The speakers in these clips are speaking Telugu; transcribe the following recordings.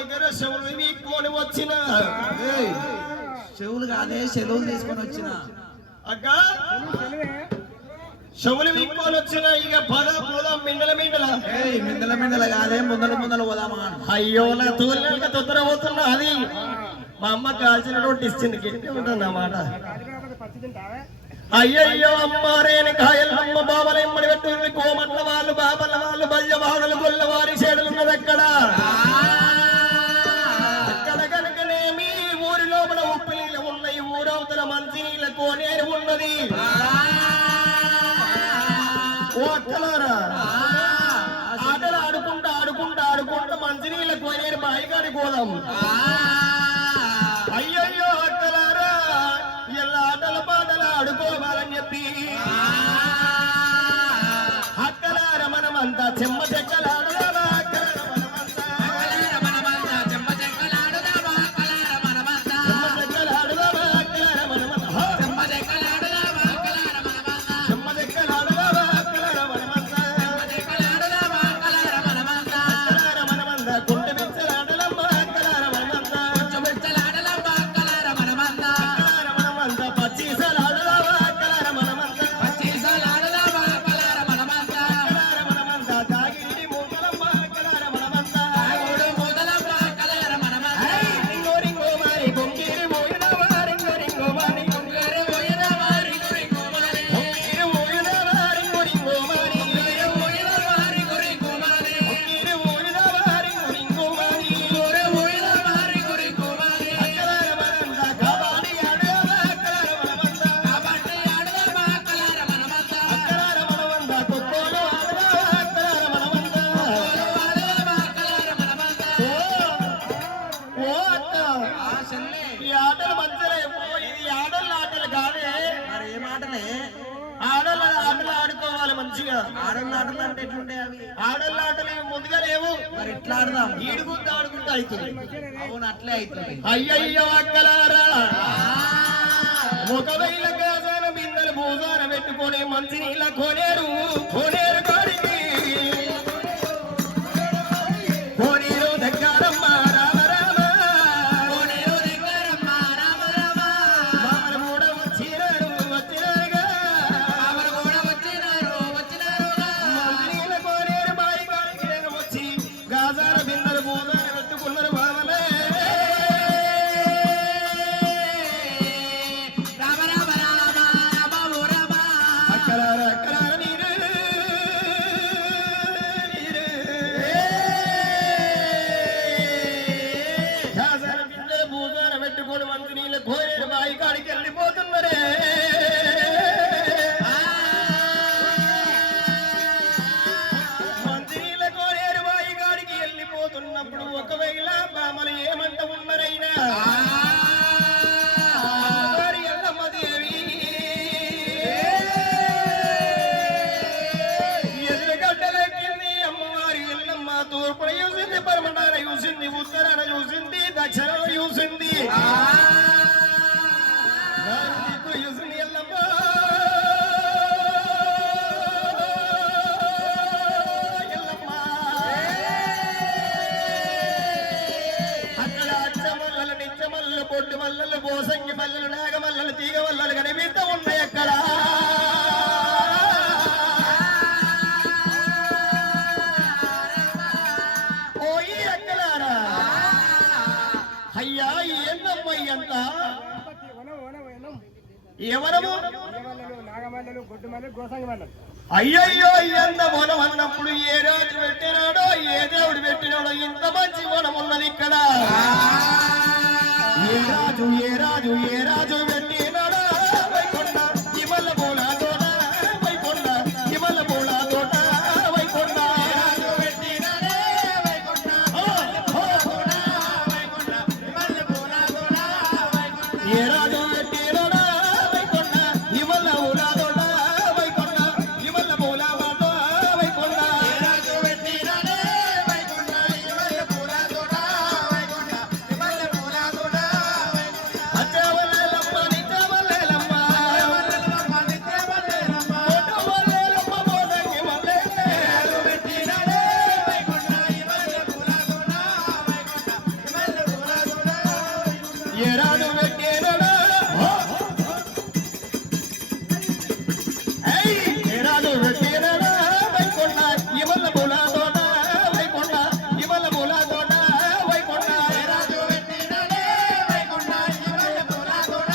దగ్గర చెవులు వీక్కొని వచ్చిన చెవులు కాదే సెలవులు తీసుకొని వచ్చిన అక్క చెవులు వీక్కొని వచ్చిన ఇక పోదాం మిండల మిందల కాదే ముందల పోదామా అయ్యో నా తోలినాక తొందర పోతున్నా అది మా అమ్మ కాల్చిన రోడ్డు ఇచ్చింది గిట్టి ఉంటుంది అన్నమాట అయ్యయ్యో అమ్మ రేణి కాయలు అమ్మ బాబల ఎమ్మడి పెట్టుకుంది కోమట్ల వాళ్ళు బాబల వాళ్ళు బల్యవాడలు గొల్లవారి చేడులున్నది అక్కడ అక్కడ కనుకనేమి ఊరి లోపల ఉప్పు నీళ్ళు ఉన్నాయి ఊరవతల మంచి నీళ్ళ కోనేరు ఉన్నది ఓ అక్కలారా ఆటలు ఆడుకుంటా మంచి నీళ్ళ కోనేరు బాయికాడి పోదాం అయ్యయ్యో అక్కలారా ఇలా ఆటల పాటలు ఆడుకోవాలని చెప్పి అక్కలార మనమంతా చెమ్మ చెక్కలాడుదామా ఆడళ్ళు అంటే ఎట్లుంటాయి అవి ఆడళ్ళు ఆటలు ముందుగా లేవు మరి ఎట్లా ఆడదాం ఈడుకుంటూ ఆడుకుంటూ అవుతుంది అవును అట్లే అవుతుంది అయ్యయ్యో అక్కలారా ఒకవేళ గాజాన బిందెలు భూజాన పెట్టుకొని మంచి నీళ్ళ కోనేరు కాడికి కోనేరు దగ్గరమ్మ ఒకవేళ బామలు ఏమంట ఉన్నారైనా ఎల్లమ్మ దేవి ఎదురుగడ్డలెక్కింది అమ్మవారి ఎల్లమ్మ తూర్పున చూసింది పరమటాన చూసింది ఉత్తరాన చూసింది దక్షిణాన చూసింది చూసింది ఎల్లమ్మ పొట్టు మల్లలు పోసంగి మల్లలు నాగమల్లలు తీగ మల్లలు కనిపిస్తూ ఉన్నాయి అక్కడ పోయి అక్కలారా అయ్యా ఏందమ్మయ్యంత ఎవరము అయ్యయ్యో ఎంత వనం అన్నప్పుడు ఏ రాజు పెట్టినాడో ఏ దేవుడు పెట్టినాడో ఇంత మంచి వనం ఉన్నది ఇక్కడ ఏ రాజు పెట్టినాడా వైకొండ ఇమల పూల తోట వైకొండ ఇమల పూల తోట వైకొండ పెట్టినాడే వైకొండ ఏ రాజు పెట్టినాడా వైకొండ ఇమల పూల తోట వైకొండ ఇమల పూల తోట వైకొండ రాజు పెట్టినాడే వైకొండ ఇమల పూల తోట వైకొండ ఏరాదు పెట్టేనడా ఏరాదు పెట్టేనడా వైకొండ ఇవల్ల మూలా తోట వైకొండ ఇవల్ల మూలా తోట వైకొండ ఏరాదు పెట్టేనడా వైకొండ ఇవల్ల మూలా తోట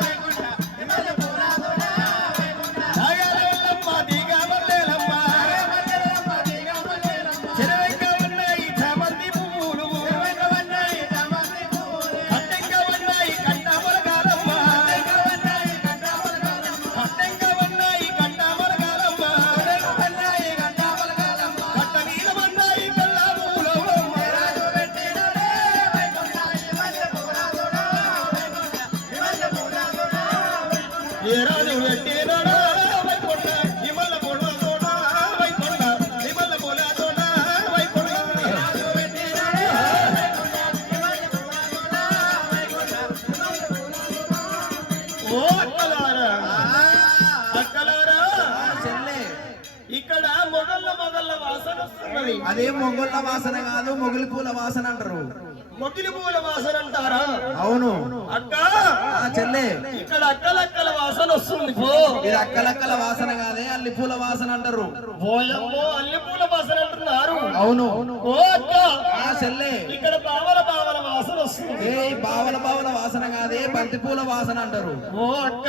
వైకొండ ఇవల్ల మూలా తోట వైకొండ నాగలమ్మ దిగమల్లెలమ్మ చెరవెక్క ఉన్నాయి చామంతి పువ్వులు కట్టెంక ఉన్నాయి కంటమరగాలమ్మ కట్టెంక ఉన్నాయి కంటమరగాలమ్మ కట్ట మీద ఉన్నాయి కల్లామూలమ్మ ఏ రాజు పెట్టినడా వైకొండ ఇమల్ల పొడ తోట వైకొండ ఇమల్ల పొల తోట వైకొండ ఓ అక్కలారా అక్కలారా చెల్లె ఇక్కడ మొగళ్ళ వాసన వస్తున్నది అదే మొగళ్ళ వాసన కాదు మొగిలి పూల వాసన అంటారు. మొగిలి పూల వాసన అంటారా? అవును అక్క చెల్లె ఇక్కడ అక్కలక్కల వాసన వస్తుంది పో. ఇది అక్కలక్కల వాసన కాదే అల్లి పూల వాసన అంటారు. పోయమ్మో అల్లి పూల వాసన అంటున్నారు. అవును ఓ అక్క చెల్లె ఇక్కడ బావల వాసన వస్తుంది. ఏ బావల వాసన కాదే బంతి పూల వాసన అంటారు. ఓ అక్క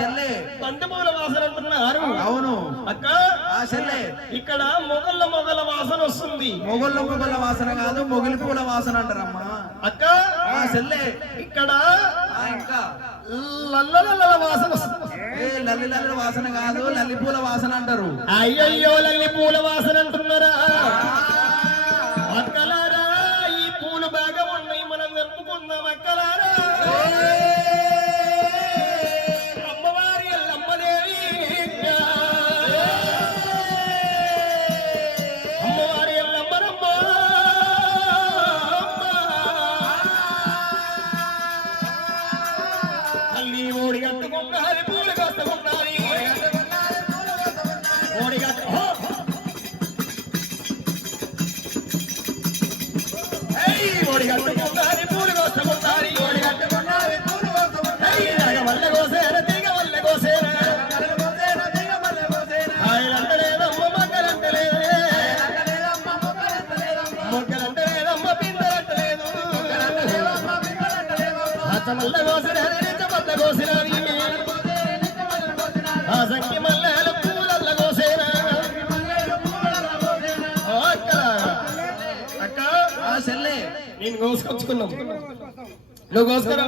చెల్లె బంతి పూల వాసన అంటున్నారు. అవును అక్క చెల్లె ఇక్కడ మొగళ్ళ వాసన వస్తుంది. మొగళ్ళ వాసన కాదు మొగిలి పూల వాసన అంటారమ్మా. అక్క చెల్లె ఇక్కడ ఇంకా లల్లల వాసన వస్తుంది. ఏ లల్లి వాసన కాదు లల్లి పూల వాసన అంటారు. అయ్యయ్యో లల్లి పూల వాసన అంటున్నారా? అక్కలారా ఈ పూలు బాగా ఉన్నాయి, మనం వెప్పుకుందాం అక్కలారా. అమ్మవారి ఎల్లమ్మదేవి అమ్మవారి ఎల్లమ్మరమ్మ తల్లి ఓడి కట్టుకున్నది పూలు కట్టుకున్నది ఓడి కట్టు ఓడి కట్టుకున్నది పూలు కోసుకుంటారు. ఓడి కట్టుకున్నది పూలు కోసుకుంటారు. వల్ల కోసేన తీగ వల్ల కోసేన ఆయనంటలేదమ్మ మొక్కలంటలేదు మొక్కలంటలేదమ్మ పిందలంటలేదు అచ్చమల్ల కోసిన నిజమల్ల కోసిన ఆ సంఖ్య మల్లెల పూలల్ల కోసేన అక్క చెల్లె నేను కోసుకొచ్చుకున్నాం నువ్వు కోసుకురా.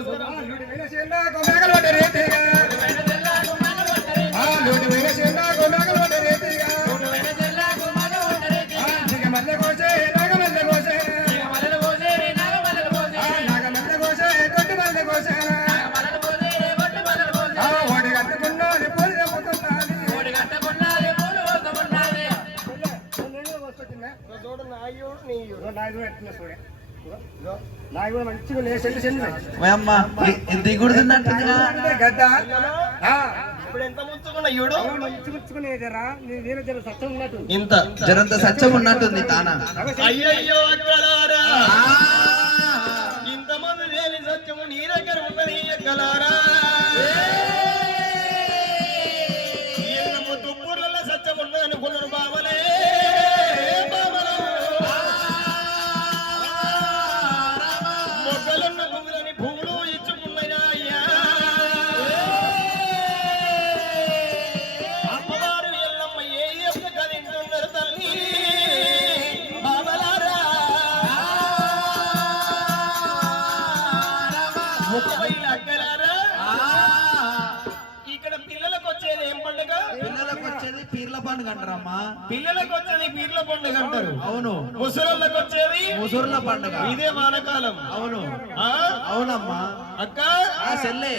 అమ్మ దిగుడు తిన్నట్టుగా ఇప్పుడు ఎంత ముంచుకున్నా చూడు ఇంత జరంత సత్యం ఉన్నట్టుంది తానా. అయ్యయ్యో అక్కలారా ఇంతమంది లేని సత్యము నీ దగ్గర ఉన్నది అక్కలారా. ఎన్నము తుప్పూర్లలో సత్యం ఉన్నది అనుకున్నారు బావలే మొగ్గలున్న పువ్వులని పువ్వులు ఇచ్చుకున్నాయా అయ్యా. అమ్మవారు ఎల్లమ్మ ఏ యొక్క కదింటున్నారు తల్లి బాబలారా. ముప్పైల అక్కలారా ఇక్కడ పిల్లలకు వచ్చేది ఏం పండుగ? పిల్లలకు వచ్చేది పీర్ల పండుగ అంటారమ్మా. పిల్లలకు వచ్చేది పీర్ల పండుగ అంటారు. అవును ముసలోళ్ళకి వచ్చేది ముసూర్ల పండుగ. ఇదే వానకాలం. అవును ఆ అవునమ్మా. అక్క చెల్లె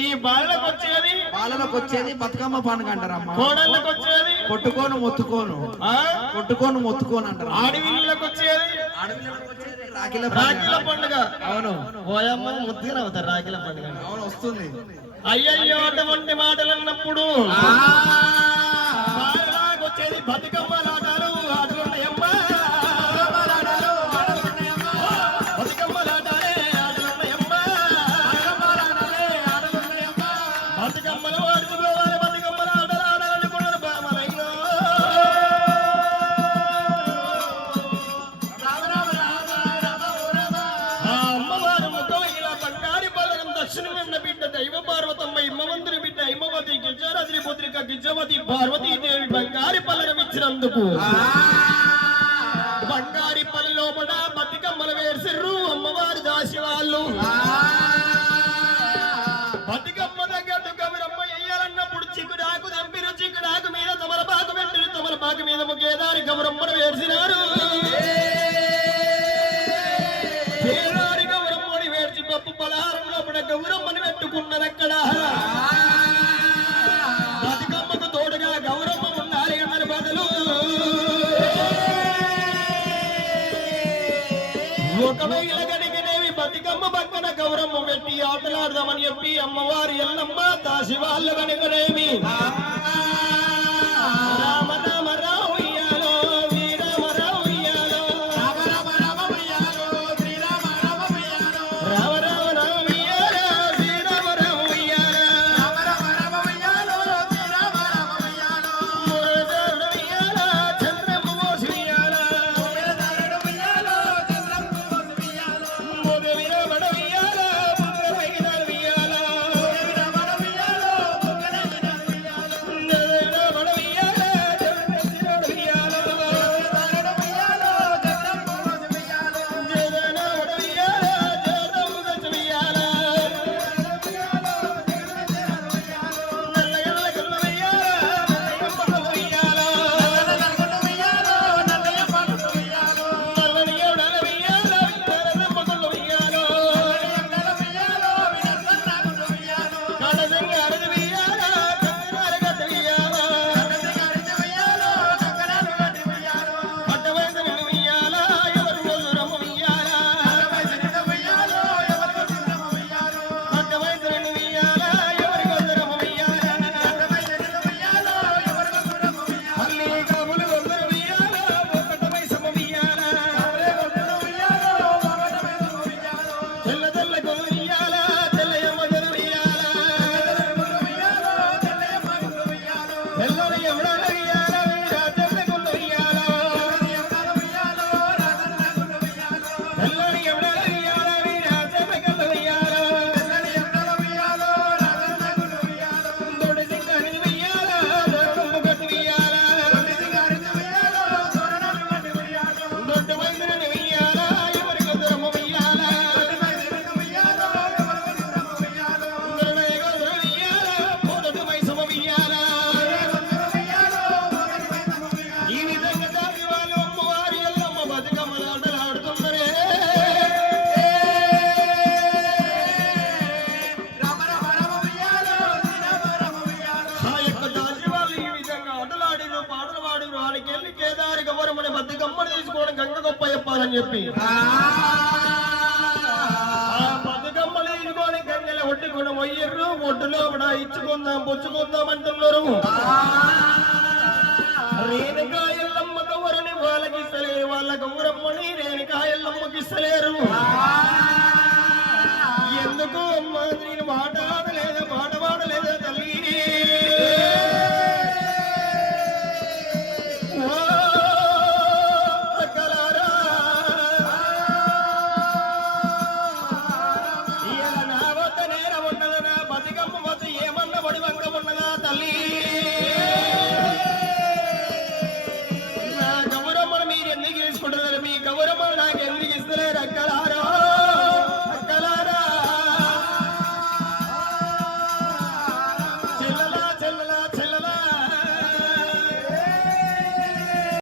ఈ బాళ్ళకు వచ్చేది పాలలకు వచ్చేది బతుకమ్మ పండుగ అంటారమ్మా. కోడళ్ళకు వచ్చేది కొట్టుకోను మొత్తుకోను ఆ కొట్టుకోను మొత్తుకోను అంటారు. ఆడవిళ్ళకు వచ్చేది రాఖీల రాఖీల పండుగ. అవును ఓయమ్మ ముద్దుగా అవుతారు రాఖీల పండుగ. అవును వస్తుంది. అయ్యయ్యో అటువంటి మాటలు అన్నప్పుడు బాళ్ళకు వచ్చేది బతుకమ్మలాటాలు ఆటలున్నాయమ్మా. బతుకమ్మలాటాలే ఆటలున్నాయమ్మా. పుత్రిక గిజ్జవతి పార్వతీదేవి బంగారి పల్లెను ఇచ్చినందుకు బంగారి పల్లె లోపల బతికమ్మలు వేసిర్రు అమ్మవారి దాసి వాళ్ళు. బతికమ్మ దగ్గర గౌరమ్మ ఎయ్యాలన్నప్పుడు చిక్కుడాకు దంపిరు, చిక్కుడాకు మీద తమలపాకు పెట్టిరు, తమలపాకు మీద ముఖేదారి గౌరమ్మను వేసినారు. కేదారి గౌరమ్మని వేర్చి పప్పు పలహారం లోపల గౌరమ్మని పెట్టుకున్నారు. అక్కడ బతికమ్మకు తోడుగా గౌరమ్మ ఉండాలి అన్న బదులు ఒకవేళ గడిగినేవి బతికమ్మ పక్కన గౌరమ్మ పెట్టి ఆటలాడదామని చెప్పి అమ్మవారి ఎల్లమ్మ దాసి వాళ్ళు కనుకనేమి రామ రామ రామ ఉయ్యాలో శ్రీరామ రామ ఉయ్యాలో రామ రామ రామ ఉయ్యాలో శ్రీరామ రామ ఉయ్యాలో రామ రామ రామ ఉయ్యాలో శ్రీరామ రామ ఉయ్యాలో రామ రామ రామ ఉయ్యాలో శ్రీరామ రామ ఉయ్యాలో మురదారుడు ఉయ్యాలో చంద్రమ్మ మోసి ఉయ్యాలో మురదారుడు ఉయ్యాలో చంద్రమ్మ మోసి ఉయ్యాలో మురవిరమణ ఉయ్యాలో మురవైనాడు ఉయ్యాలో మురవిరమణ ఉయ్యాలో మురవైనాడు ఉయ్యాలో నరవణ ఉయ్యాలో చంద్రశిరోడు ఉయ్యాలో మురదారుడు ఉయ్యాలో చంద్రమ్మ మోసి ఉయ్యాలో జగనవడ ఉయ్యాలో జగదమ్మ దచ్చ ఉయ్యాలో నల్లగల్ల గల్ల ఉయ్యాలో నల్లయమ్మ గల్ల ఉయ్యాలో నల్లగల్ల గల్ల ఉయ్యాలో నల్లయమ్మ గల్ల ఉయ్యాలో నల్లని ఎవడల ఉయ్యాలో నరదమ్మ గల్ల ఉయ్యాలో నల్లయమ్మల ఉయ్యాలో వినసన్న గల్ల ఉయ్యాలో కడదంగ అరది ఉయ్యాలో కంగనాల గట్ట ఉయ్యాలో కడదంగ అరది ఉయ్యాలో కంగనాల గట్ట ఉయ్యాలో పట్టవైసన ఉయ్యాలో ఎవరు గొల్లురమ్మ ఉయ్యాలో పట్టవైసన ఉయ్యాలో ఎవరు గొల్లురమ్మ ఉయ్యాలో పట్టవైసన ఉయ్యాలో ఎవరు గొల్లురమ్మ ఉయ్యాలో పట్టవైసన ఉయ్యాలో ఎవరు గొల్లురమ్మ ఉయ్యాలో అల్లి కాబులు గొల్లుర ఉయ్యాలో ఒకటవైసమ ఉయ్యాలో కాబులే గొల్లుర ఉయ్యాలో ఒకటవైసమ ఉయ్యాలో తెల్ల తెల్ల గొల్లు ఉయ్యాలో తెల్లయమ్మ గొల్లు ఉయ్యాలో తెల్ల ఉయ్యాలో తెల్లయమ్మ గొల్లు ఉయ్యాలో తెల్లని ఎవడల ఉయ్యాలో రాజన్న గొల్లు ఉయ్యాలో తెల్లని ఎవడల ఉయ్యాలో రాజన్న గొల్లు ఉయ్యాలో తెల్లని ఎవడల ఉయ్యాలో రాజన్న గొల్లు ఉయ్యాలో తెల్లని ఎవడల ఉయ్యాలో రాజన్న గొల్లు ఉయ్యాలో దొడి సింగారి ఉయ్యాలో దొరడమ్మ గట్టు ఉయ్యాలో దొడి సింగారి ఉయ్యాలో దొరడమ్మ గట్టు ఉయ్యాలో దొడ్డు వైద్యుని ఉయ్యాలో ఎవరి గొల్లురమ్మ ఉయ్యాలో దొడ్డు వైద్యుని ఉయ్యాలో ఎవరి గొల్లురమ్మ ఉయ్యాలో దొరడయ్య గొల్లుర ఉయ్యాలో మొదటి మైసమ ఉయ్యాలో ఈ విధంగా దాని వాళ్ళు అమ్మవారి ఎల్లమ్మ బతుకమ్మలు ఆటలాడుతున్నరే. రామ రామ రామ ఉయ్యాలో శ్రీరామ రామ ఉయ్యాలో ఆ యొక్క దాసి వాళ్ళు ఈ విధంగా ఆటలాడిరు, పాటలు పాడిరు. వాళ్ళకి వెళ్ళి కేదారి గౌరమ్మని బతుకమ్మని తీసుకోవడం గంగ గొప్ప చెప్పాలని చెప్పి ఆ బతుకమ్మలు తీసుకొని గంగల ఒడ్డుకొని పోయిర్రు. ఒడ్డులో కూడా ఇచ్చుకుందాం పుచ్చుకుందాం అంటున్నారు. రేణుకాయల్లమ్మ గౌరని వాళ్ళకి ఇస్తలేరు, వాళ్ళ గౌరమ్మని రేణుకాయల్లమ్మకి ఇస్తలేరు. ఎందుకు అమ్మ నేను మాట